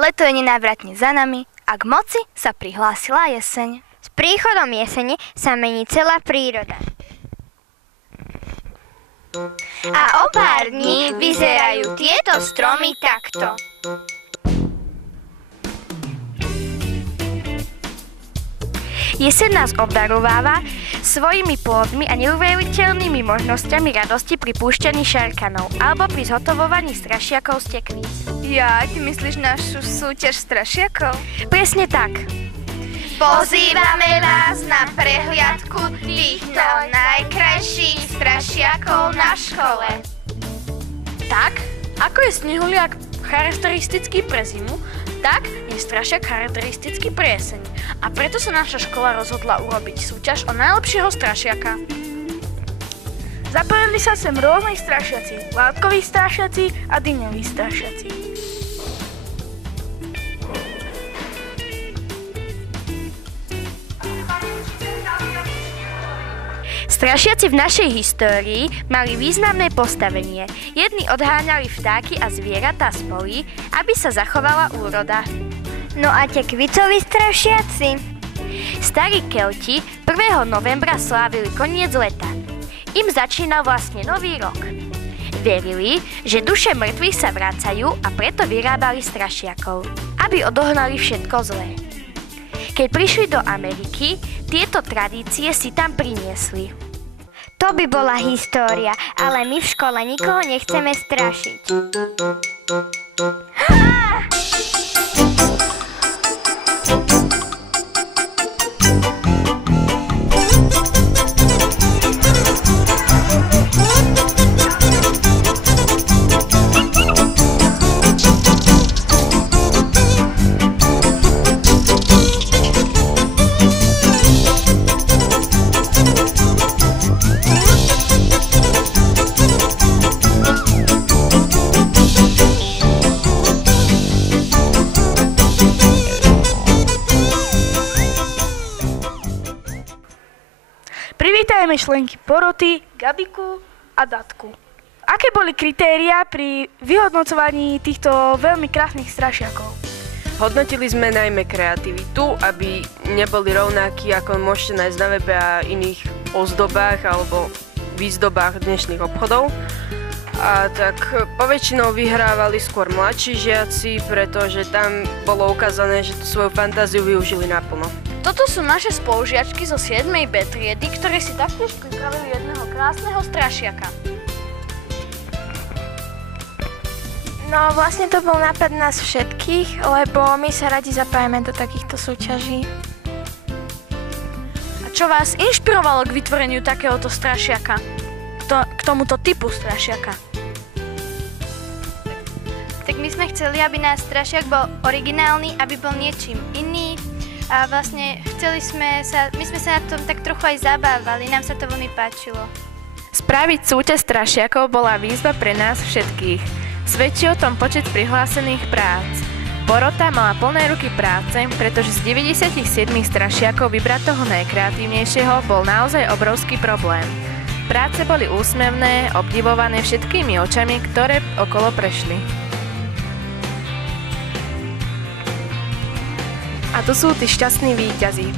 Leto je nenávratne za nami a k moci sa prihlásila jeseň. S príchodom jesene sa mení celá príroda. A o pár dní vyzerajú tieto stromy takto. Jeseň nás obdarováva svojimi plodmi a neuveriteľnými možnosťami radosti pri púšťaní šarkanov alebo pri zhotovovaní strašiakov z tekvíc. Ja, ty myslíš našu súťaž strašiakov? Presne tak. Pozývame vás na prehliadku týchto najkrajších strašiakov na škole. Tak, ako je snehuliak charakteristický pre zimu, tak je strašiak charakteristický pre jeseň. A preto sa naša škola rozhodla urobiť súťaž o najlepšieho strašiaka. Zapojili sa sem rôzni strašiaci, látkoví strašiaci a dyňoví strašiaci. Strašiaci v našej histórii mali významné postavenie. Jedni odháňali vtáky a zvieratá z polí, aby sa zachovala úroda. No a tekvicoví strašiaci? Starí Kelti 1. novembra slávili koniec leta. Im začínal vlastne nový rok. Verili, že duše mŕtvych sa vracajú a preto vyrábali strašiakov, aby odohnali všetko zlé. Keď prišli do Ameriky, tieto tradície si tam priniesli. To by bola história, ale my v škole nikoho nechceme strašiť. Privítajme členky poroty, Gabiku a Datku. Aké boli kritériá pri vyhodnocovaní týchto veľmi krásnych strašiakov? Hodnotili sme najmä kreativitu, aby neboli rovnakí, ako môžete nájsť na webe a iných ozdobách alebo výzdobách dnešných obchodov. A tak poväčšinou vyhrávali skôr mladší žiaci, pretože tam bolo ukázané, že tú svoju fantáziu využili naplno. Toto sú naše spolužiačky zo 7. B triedy, ktoré si taktiež pripravili jedného krásneho strašiaka. No vlastne to bol nápad nás všetkých, lebo my sa radi zapájame do takýchto súťaží. A čo vás inšpirovalo k vytvoreniu takéhoto strašiaka? K tomuto typu strašiaka? Tak my sme chceli, aby náš strašiak bol originálny, aby bol niečím iný. A vlastne my sme sa na tom tak trochu aj zabávali, nám sa to veľmi páčilo. Spraviť súťaž strašiakov bola výzva pre nás všetkých. Svedčí o tom počet prihlásených prác. Porota mala plné ruky práce, pretože z 97 strašiakov vybrať toho najkreatívnejšieho bol naozaj obrovský problém. Práce boli úsmevné, obdivované všetkými očami, ktoré okolo prešli. A to sú tí šťastní víťazi.